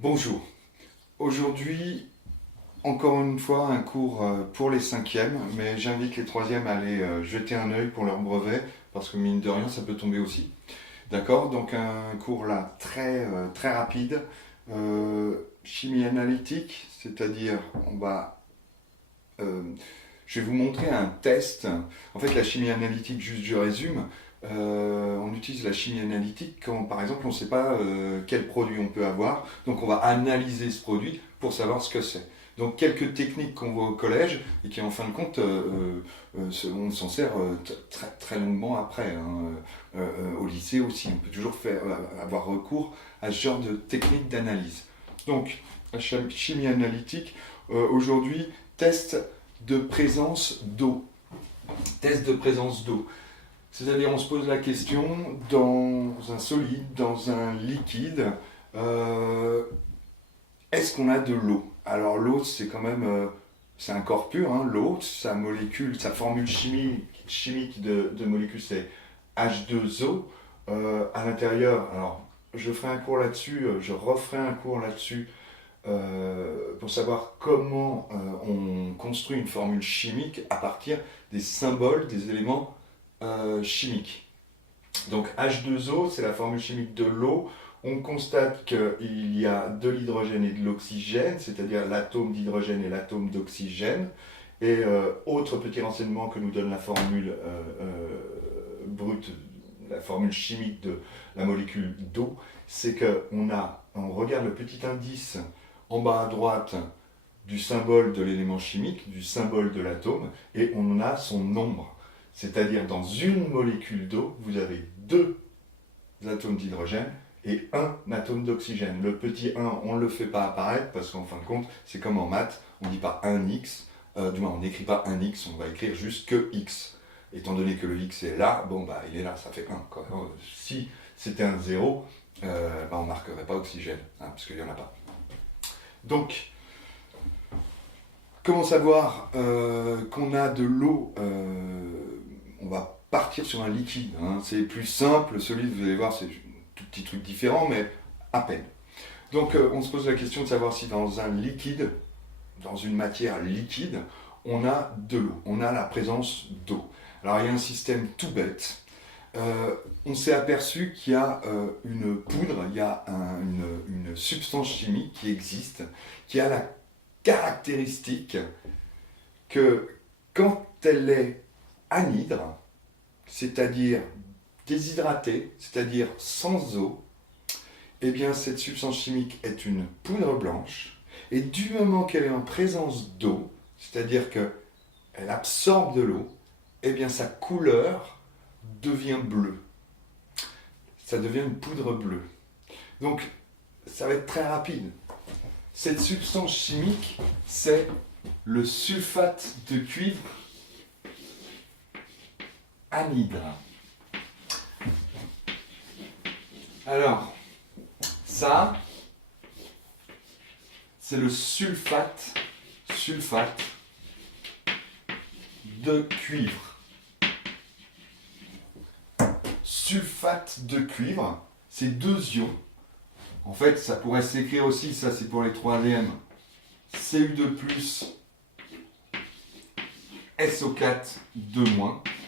Bonjour. Aujourd'hui, encore une fois, un cours pour les cinquièmes, mais j'invite les troisièmes à aller jeter un œil pour leur brevet, parce que mine de rien, ça peut tomber aussi. D'accord? Donc un cours là très rapide. Chimie analytique, c'est-à-dire euh, je vais vous montrer un test. En fait, la chimie analytique, juste je résume, on utilise la chimie analytique quand, par exemple, on ne sait pas quel produit on peut avoir. Donc, on va analyser ce produit pour savoir ce que c'est. Donc, quelques techniques qu'on voit au collège et qui, en fin de compte, on s'en sert très longuement après. Hein. Au lycée aussi, on peut toujours avoir recours à ce genre de technique d'analyse. Donc, la chimie analytique, aujourd'hui, test de présence d'eau. Test de présence d'eau. C'est-à-dire, on se pose la question, dans un solide, dans un liquide, euh, est-ce qu'on a de l'eau? Alors l'eau, c'est quand même, c'est un corps pur, hein, l'eau, sa molécule, sa formule chimique de molécule, c'est H2O. À l'intérieur, alors je ferai un cours là-dessus, je referai un cours là-dessus pour savoir comment on construit une formule chimique à partir des symboles des éléments chimiques. Donc H2O, c'est la formule chimique de l'eau. On constate qu'il y a de l'hydrogène et de l'oxygène, c'est-à-dire l'atome d'hydrogène et l'atome d'oxygène. Et autre petit renseignement que nous donne la formule brute, la formule chimique de la molécule d'eau, c'est on regarde le petit indice en bas à droite du symbole de l'élément chimique, du symbole de l'atome, et on a son nombre. C'est-à-dire dans une molécule d'eau, vous avez deux atomes d'hydrogène et un atome d'oxygène. Le petit 1, on ne le fait pas apparaître parce qu'en fin de compte, c'est comme en maths, on ne dit pas un x, du moins on n'écrit pas un x, on va écrire juste que x. Étant donné que le x est là, bon bah il est là, ça fait 1. Quoi. Si c'était un 0, on ne marquerait pas oxygène, hein, parce qu'il n'y en a pas. Donc, comment savoir qu'on a de l'eau on va partir sur un liquide. Hein. C'est plus simple, celui, vous allez voir, c'est tout petit truc différent, mais à peine. Donc on se pose la question de savoir si dans un liquide, dans une matière liquide, on a de l'eau, on a la présence d'eau. Alors il y a un système tout bête. On s'est aperçu qu'il y a une poudre, il y a une substance chimique qui existe, qui a la caractéristique que quand elle est anhydre, c'est-à-dire déshydratée, c'est-à-dire sans eau, eh bien cette substance chimique est une poudre blanche, et du moment qu'elle est en présence d'eau, c'est-à-dire qu'elle absorbe de l'eau, eh bien sa couleur devient bleue. Ça devient une poudre bleue. Donc ça va être très rapide. Cette substance chimique, c'est le sulfate de cuivre anhydre. Alors, ça, c'est le sulfate de cuivre. Sulfate de cuivre, c'est deux ions. En fait, ça pourrait s'écrire aussi, ça c'est pour les troisièmes, Cu2+, SO4 2-,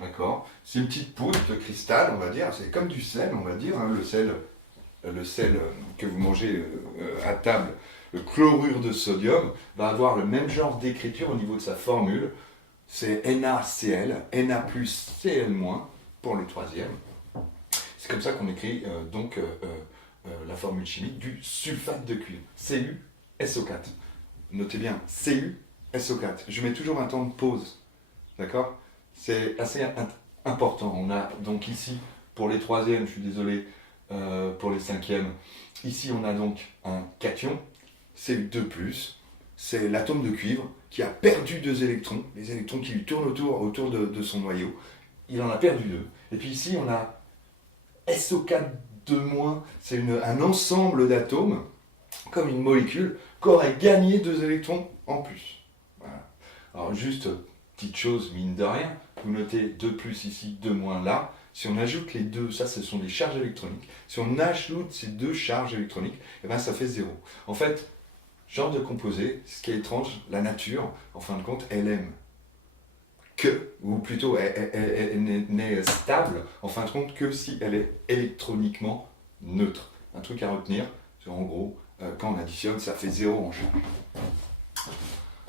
d'accord? C'est une petite poudre de cristal, on va dire, c'est comme du sel, on va dire, hein, le sel que vous mangez à table, le chlorure de sodium, va avoir le même genre d'écriture au niveau de sa formule, c'est NaCl, Na plus Cl-, pour le troisième. C'est comme ça qu'on écrit la formule chimique du sulfate de cuivre, CuSO4. Notez bien, CuSO4. Je mets toujours un temps de pause, d'accord? C'est assez important. On a donc ici, pour les troisièmes, je suis désolé, pour les cinquièmes, ici on a donc un cation, Cu2+, c'est l'atome de cuivre qui a perdu deux électrons, les électrons qui lui tournent autour de son noyau. Il en a perdu deux. Et puis ici on a SO4 2-, c'est un ensemble d'atomes, comme une molécule, qui aurait gagné deux électrons en plus. Voilà. Alors juste, petite chose, mine de rien, vous notez 2+ ici, 2- là, si on ajoute les deux, ça ce sont des charges électroniques, si on ajoute ces deux charges électroniques, eh ben, ça fait 0. En fait, genre de composé, ce qui est étrange, la nature, en fin de compte, elle aime que, ou plutôt elle n'est stable, en fin de compte, que si elle est électroniquement neutre. Un truc à retenir, c'est en gros, quand on additionne, ça fait 0 en charge.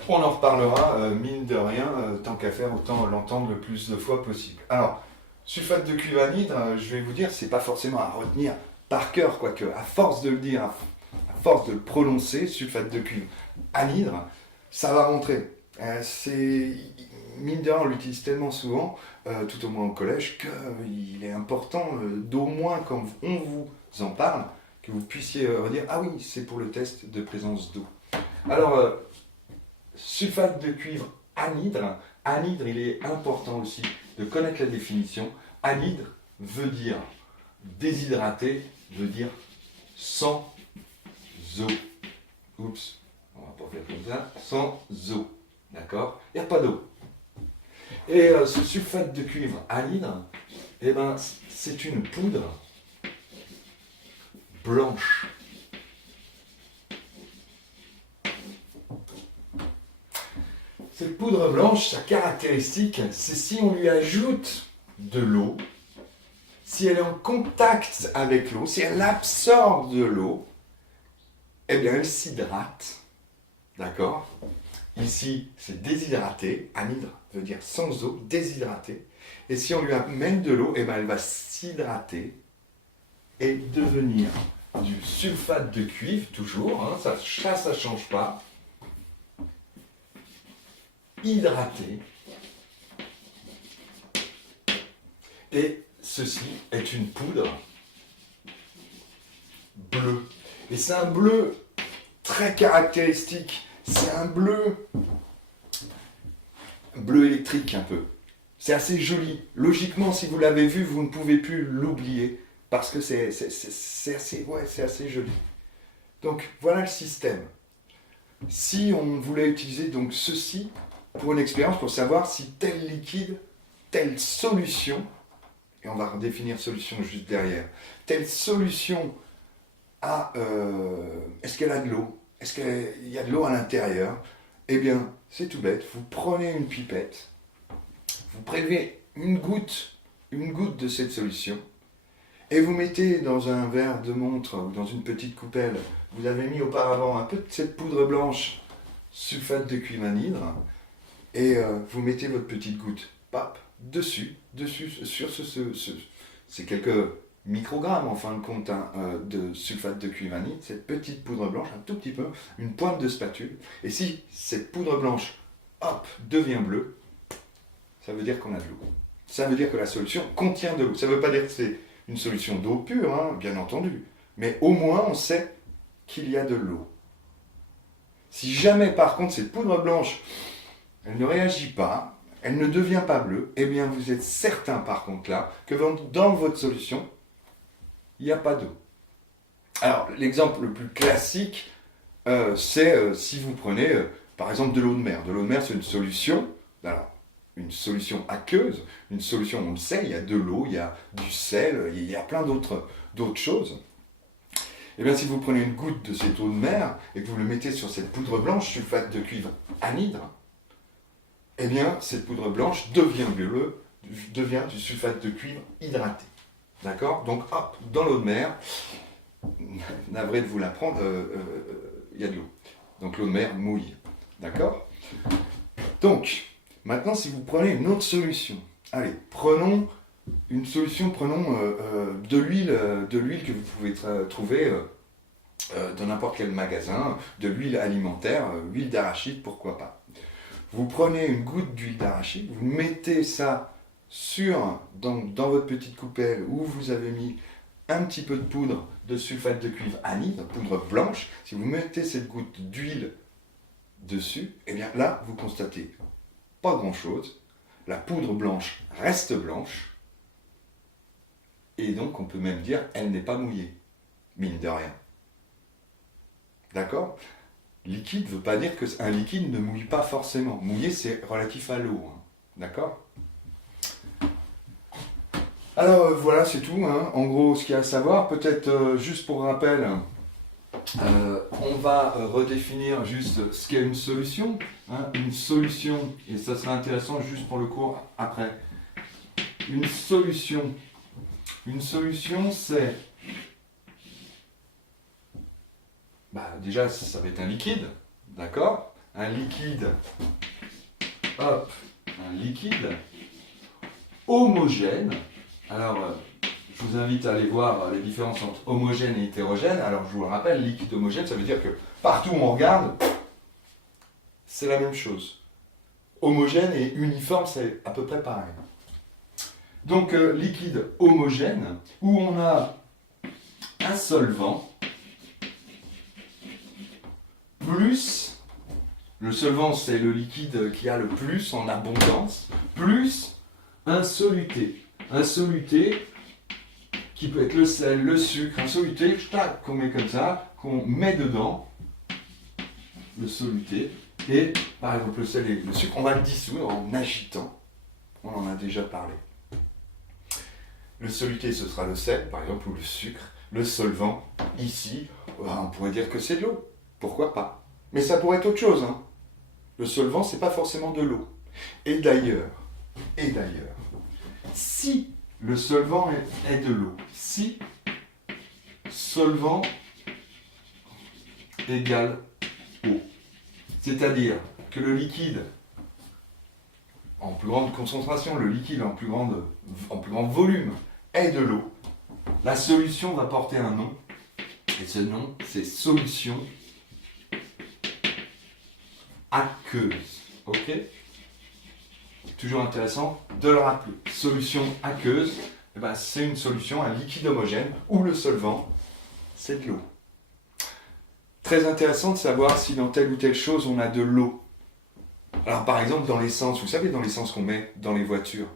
On en reparlera, mine de rien, tant qu'à faire, autant l'entendre le plus de fois possible. Alors, sulfate de cuivre anhydre, je vais vous dire, c'est pas forcément à retenir par cœur, quoique, à force de le dire, à force de le prononcer, sulfate de cuivre anhydre, ça va rentrer. Mine de rien, on l'utilise tellement souvent, tout au moins au collège, qu'il est important d'au moins, quand on vous en parle, que vous puissiez redire « Ah oui, c'est pour le test de présence d'eau ». Alors, sulfate de cuivre anhydre, anhydre, il est important aussi de connaître la définition. Anhydre veut dire déshydraté, veut dire sans eau. Oups, on va pas faire comme ça. Sans eau, d'accord? Il n'y a pas d'eau. Et ce sulfate de cuivre anhydre, eh ben, c'est une poudre blanche. Cette poudre blanche, sa caractéristique, c'est si on lui ajoute de l'eau, si elle est en contact avec l'eau, si elle absorbe de l'eau, eh bien elle s'hydrate. D'accord? Ici, c'est déshydraté. Anhydre veut dire sans eau, déshydraté. Et si on lui amène de l'eau, eh bien elle va s'hydrater et devenir du sulfate de cuivre, toujours, hein, ça ne change pas. Hydraté. Et ceci est une poudre bleue. Et c'est un bleu très caractéristique. C'est un bleu électrique un peu. C'est assez joli. Logiquement, si vous l'avez vu, vous ne pouvez plus l'oublier parce que c'est assez joli. Donc voilà le système. Si on voulait utiliser donc ceci pour une expérience, pour savoir si tel liquide, telle solution, et on va redéfinir solution juste derrière, telle solution est-ce qu'elle a de l'eau? Est-ce qu'il y a de l'eau à l'intérieur? Eh bien, c'est tout bête. Vous prenez une pipette, vous prélevez une goutte de cette solution, et vous mettez dans un verre de montre ou dans une petite coupelle, vous avez mis auparavant un peu de cette poudre blanche, sulfate de cuivre anhydre, et vous mettez votre petite goutte, pap, dessus, sur c'est quelques microgrammes en fin de compte de sulfate de cuivre anhydre, cette petite poudre blanche, un tout petit peu, une pointe de spatule, et si cette poudre blanche, hop, devient bleue, ça veut dire qu'on a de l'eau. Ça veut dire que la solution contient de l'eau. Ça ne veut pas dire que c'est une solution d'eau pure, hein, bien entendu, mais au moins on sait qu'il y a de l'eau. Si jamais par contre cette poudre blanche, elle ne réagit pas, elle ne devient pas bleue, eh bien vous êtes certain par contre là que dans votre solution, il n'y a pas d'eau. Alors l'exemple le plus classique, c'est si vous prenez par exemple de l'eau de mer. De l'eau de mer, c'est une solution, alors, une solution aqueuse, une solution, on le sait, il y a de l'eau, il y a du sel, il y a plein d'autres choses. Eh bien, si vous prenez une goutte de cette eau de mer et que vous le mettez sur cette poudre blanche, sulfate de cuivre anhydre, eh bien, cette poudre blanche devient du sulfate de cuivre hydraté. D'accord? Donc, hop, dans l'eau de mer, navré de vous l'apprendre, il y a de l'eau. Donc, l'eau de mer mouille. D'accord? Donc, maintenant, si vous prenez une autre solution, allez, prenons une solution, de l'huile que vous pouvez trouver dans n'importe quel magasin, de l'huile alimentaire, huile d'arachide, pourquoi pas. Vous prenez une goutte d'huile d'arachide, vous mettez ça dans votre petite coupelle où vous avez mis un petit peu de poudre de sulfate de cuivre anhydre, poudre blanche. Si vous mettez cette goutte d'huile dessus, eh bien là, vous constatez pas grand-chose. La poudre blanche reste blanche. Et donc, on peut même dire, elle n'est pas mouillée, mine de rien. D'accord? Liquide ne veut pas dire qu'un liquide ne mouille pas forcément. Mouiller, c'est relatif à l'eau. Hein. D'accord? Alors voilà, c'est tout, hein. En gros, ce qu'il y a à savoir, peut-être juste pour rappel, on va redéfinir juste ce qu'est une solution. Hein. Une solution, et ça sera intéressant juste pour le cours après. Une solution, c'est... déjà, ça va être un liquide, d'accord? Un liquide, hop, un liquide homogène. Alors, je vous invite à aller voir les différences entre homogène et hétérogène. Alors, je vous le rappelle, liquide homogène, ça veut dire que partout où on regarde, c'est la même chose. Homogène et uniforme, c'est à peu près pareil. Donc, liquide homogène, où on a un solvant, plus, le solvant c'est le liquide qui a le plus en abondance, plus un soluté. Un soluté qui peut être le sel, le sucre, un soluté qu'on met comme ça, qu'on met dedans, le soluté, et par exemple le sel et le sucre, on va le dissoudre en agitant. On en a déjà parlé. Le soluté ce sera le sel, par exemple, ou le sucre. Le solvant, ici, on pourrait dire que c'est de l'eau. Pourquoi pas? Mais ça pourrait être autre chose. Hein. Le solvant, c'est pas forcément de l'eau. Et d'ailleurs, si le solvant est de l'eau, si solvant égale eau, c'est-à-dire que le liquide en plus grande concentration, le liquide en plus grand volume est de l'eau, la solution va porter un nom, et ce nom, c'est solution aqueuse. Ok? Toujours intéressant de le rappeler. Solution aqueuse, eh ben, c'est une solution, un liquide homogène, où le solvant, c'est de l'eau. Très intéressant de savoir si dans telle ou telle chose on a de l'eau. Alors par exemple dans l'essence, vous savez dans l'essence qu'on met dans les voitures,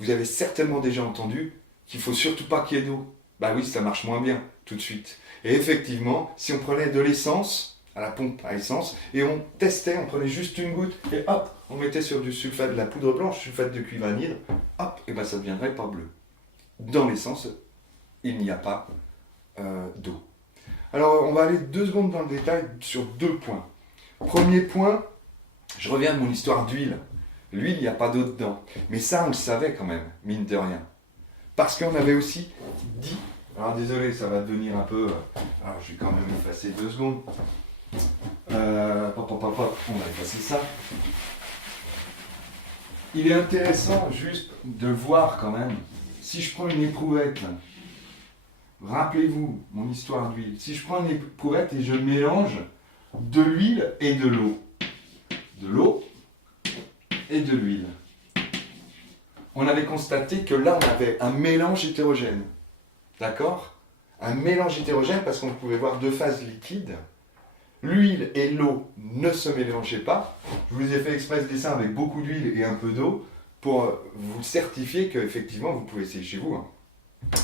vous avez certainement déjà entendu qu'il ne faut surtout pas qu'il y ait d'eau. Bah oui, ça marche moins bien tout de suite. Et effectivement, si on prenait de l'essence, à la pompe à essence, et on testait, on prenait juste une goutte, et hop, on mettait sur du sulfate, de la poudre blanche, sulfate de cuivre anhydre, hop, et ben ça ne deviendrait pas bleu. Dans l'essence, il n'y a pas d'eau. Alors on va aller 2 secondes dans le détail sur 2 points. Premier point, je reviens de mon histoire d'huile. L'huile, il n'y a pas d'eau dedans. Mais ça, on le savait quand même, mine de rien. Parce qu'on avait aussi dit... Alors désolé, ça va devenir un peu... Alors je vais quand même effacer 2 secondes. On va effacer ça. Il est intéressant juste de voir quand même. Si je prends une éprouvette, rappelez-vous mon histoire d'huile. Si je prends une éprouvette et je mélange de l'huile et de l'eau. De l'eau et de l'huile. On avait constaté que là, on avait un mélange hétérogène. D'accord? Un mélange hétérogène parce qu'on pouvait voir 2 phases liquides. L'huile et l'eau ne se mélangeaient pas. Je vous ai fait exprès ce dessin avec beaucoup d'huile et un peu d'eau pour vous certifier qu'effectivement, vous pouvez essayer chez vous. Hein.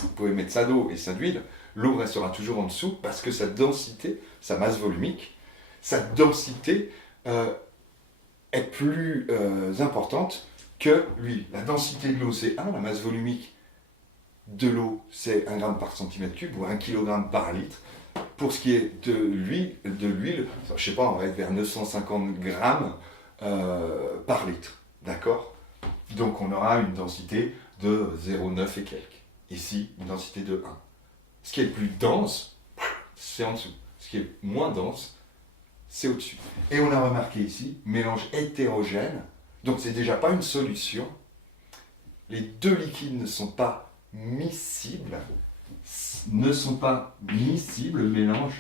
Vous pouvez mettre ça d'eau et ça d'huile. L'eau restera toujours en dessous parce que sa densité, sa masse volumique, sa densité est plus importante que l'huile. La densité de l'eau, c'est 1, la masse volumique de l'eau, c'est 1 gramme par centimètre cube ou 1 kg par litre. Pour ce qui est de l'huile, je sais pas, on va être vers 950 grammes par litre. D'accord? Donc on aura une densité de 0,9 et quelques. Ici, une densité de 1. Ce qui est le plus dense, c'est en dessous. Ce qui est moins dense, c'est au-dessus. Et on a remarqué ici, mélange hétérogène, donc c'est déjà pas une solution. Les 2 liquides ne sont pas miscibles, le mélange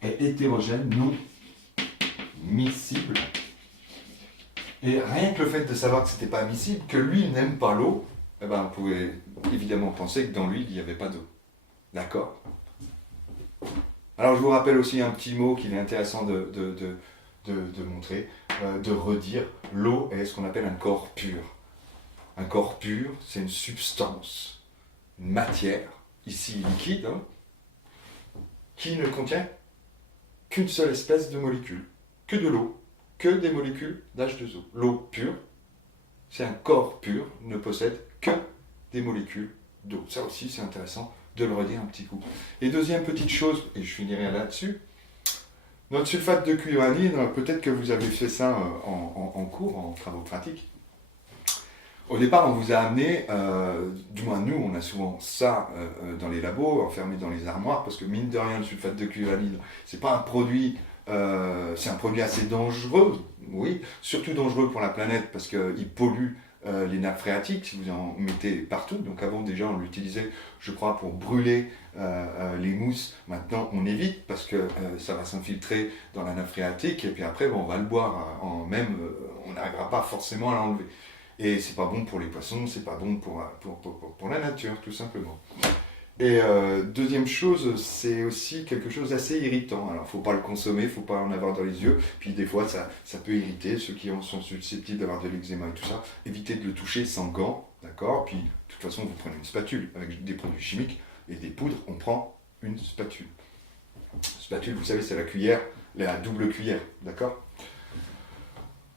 est hétérogène, non miscible. Et rien que le fait de savoir que c'était pas miscible, que l'huile n'aime pas l'eau, eh ben, on pouvait évidemment penser que dans l'huile, il n'y avait pas d'eau. D'accord? Alors je vous rappelle aussi un petit mot qu'il est intéressant de montrer, de redire. L'eau est ce qu'on appelle un corps pur. Un corps pur, c'est une substance, une matière, ici liquide, hein, qui ne contient qu'une seule espèce de molécule, que de l'eau, que des molécules d'H2O. L'eau pure, c'est un corps pur, ne possède que des molécules d'eau. Ça aussi, c'est intéressant de le redire un petit coup. Et deuxième petite chose, et je finirai là-dessus, notre sulfate de cuivre anhydre, peut-être que vous avez fait ça en cours, en travaux pratiques. Au départ, on vous a amené, du moins nous, on a souvent ça dans les labos, enfermé dans les armoires, parce que mine de rien, le sulfate de cuivre anhydre, c'est pas un produit, c'est un produit assez dangereux, oui, surtout dangereux pour la planète, parce qu'il pollue les nappes phréatiques, si vous en mettez partout. Donc avant, déjà, on l'utilisait, je crois, pour brûler les mousses. Maintenant, on évite, parce que ça va s'infiltrer dans la nappe phréatique, et puis après, bon, on va le boire, on n'arrivera pas forcément à l'enlever. Et c'est pas bon pour les poissons, c'est pas bon pour la nature, tout simplement. Et deuxième chose, c'est aussi quelque chose d'assez irritant. Alors, faut pas le consommer, faut pas en avoir dans les yeux. Puis des fois, ça peut irriter ceux qui sont susceptibles d'avoir de l'eczéma et tout ça. Évitez de le toucher sans gants, d'accord. Puis, de toute façon, vous prenez une spatule avec des produits chimiques et des poudres. On prend une spatule. Spatule, vous savez, c'est la cuillère, la double cuillère, d'accord.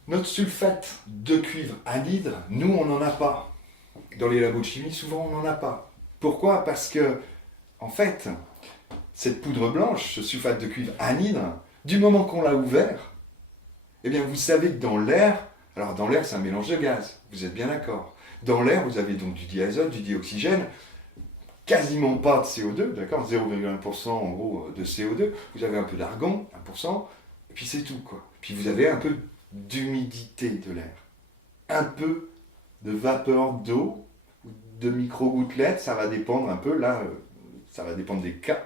Notre sulfate de cuivre anhydre, nous, on n'en a pas. Dans les labos de chimie, souvent, on n'en a pas. Pourquoi? Parce que, en fait, cette poudre blanche, ce sulfate de cuivre anhydre, du moment qu'on l'a ouvert, eh bien, vous savez que dans l'air, alors dans l'air, c'est un mélange de gaz, vous êtes bien d'accord. Dans l'air, vous avez donc du diazote, du dioxygène, quasiment pas de CO2, d'accord, 0,1% en gros de CO2, vous avez un peu d'argon, 1%, et puis c'est tout, quoi. Puis vous avez un peu d'humidité de l'air, un peu de vapeur d'eau, de micro-gouttelettes, ça va dépendre un peu, là, ça va dépendre des cas.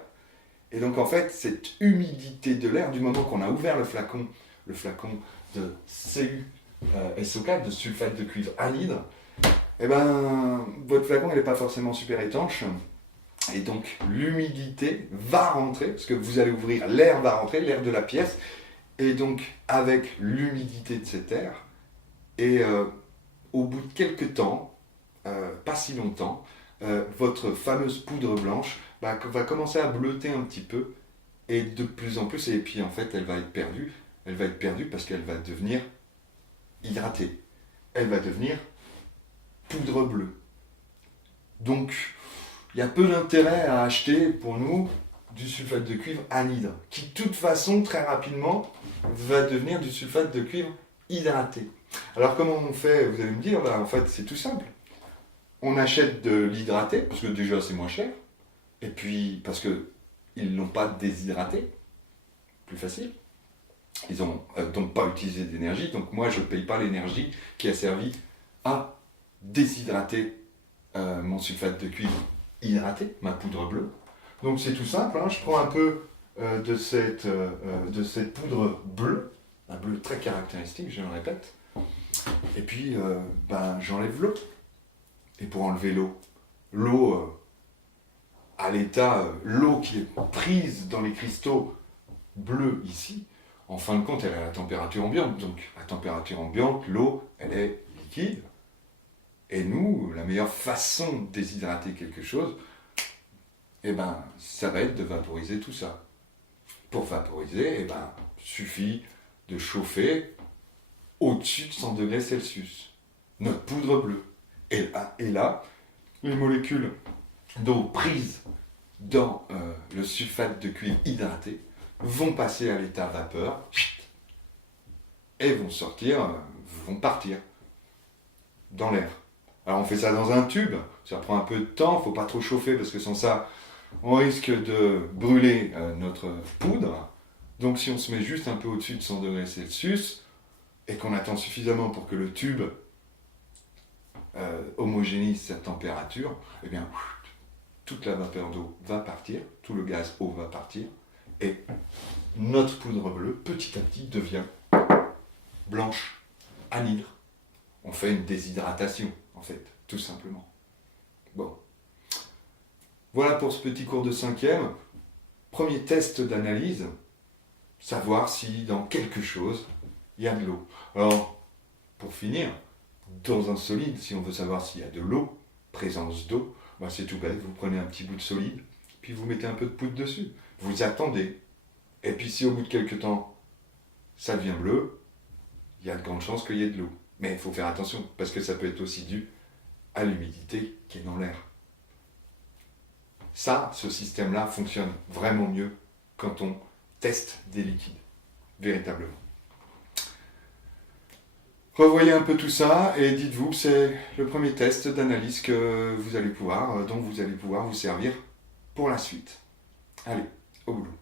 Et donc en fait, cette humidité de l'air, du moment qu'on a ouvert le flacon de SO4, de sulfate de cuivre anhydre, eh ben, votre flacon n'est pas forcément super étanche, et donc l'humidité va rentrer, parce que vous allez ouvrir, l'air va rentrer, l'air de la pièce, et donc avec l'humidité de cet air, et au bout de quelques temps, pas si longtemps, votre fameuse poudre blanche va commencer à bleuter un petit peu, et de plus en plus, et puis en fait elle va être perdue. Elle va être perdue parce qu'elle va devenir hydratée. Elle va devenir poudre bleue. Donc, il y a peu d'intérêt à acheter pour nous du sulfate de cuivre anhydre, qui de toute façon, très rapidement, va devenir du sulfate de cuivre hydraté. Alors comment on fait? Vous allez me dire, en fait c'est tout simple. On achète de l'hydraté, parce que déjà c'est moins cher, et puis parce qu'ils ne l'ont pas déshydraté, plus facile. Ils n'ont donc pas utilisé d'énergie, donc moi je ne paye pas l'énergie qui a servi à déshydrater mon sulfate de cuivre hydraté, ma poudre bleue. Donc c'est tout simple, hein, je prends un peu de cette poudre bleue, un bleu très caractéristique, je le répète, et puis j'enlève l'eau. Et pour enlever l'eau à l'état, l'eau qui est prise dans les cristaux bleus ici, en fin de compte, elle est à la température ambiante. Donc, à température ambiante, l'eau, elle est liquide. Et nous, la meilleure façon de déshydrater quelque chose, ça va être de vaporiser tout ça. Pour vaporiser, il suffit de chauffer au-dessus de 100 degrés Celsius notre poudre bleue. Et là, les molécules d'eau prises dans le sulfate de cuivre hydraté vont passer à l'état vapeur et vont partir dans l'air. Alors on fait ça dans un tube, ça prend un peu de temps, il ne faut pas trop chauffer parce que sans ça, on risque de brûler notre poudre. Donc si on se met juste un peu au-dessus de 100 degrés Celsius et qu'on attend suffisamment pour que le tube homogénéise sa température, eh bien, toute la vapeur d'eau va partir, tout le gaz eau va partir, et notre poudre bleue, petit à petit, devient blanche, anhydre. On fait une déshydratation, en fait, tout simplement. Bon. Voilà pour ce petit cours de 5e. Premier test d'analyse, savoir si dans quelque chose, il y a de l'eau. Alors, pour finir, dans un solide, si on veut savoir s'il y a de l'eau, présence d'eau, c'est tout bête, vous prenez un petit bout de solide, puis vous mettez un peu de poudre dessus. Vous attendez. Et puis si au bout de quelques temps, ça devient bleu, il y a de grandes chances qu'il y ait de l'eau. Mais il faut faire attention, parce que ça peut être aussi dû à l'humidité qui est dans l'air. Ça, ce système-là fonctionne vraiment mieux quand on teste des liquides, véritablement. Revoyez un peu tout ça et dites-vous que c'est le premier test d'analyse dont vous allez pouvoir vous servir pour la suite. Allez, au boulot.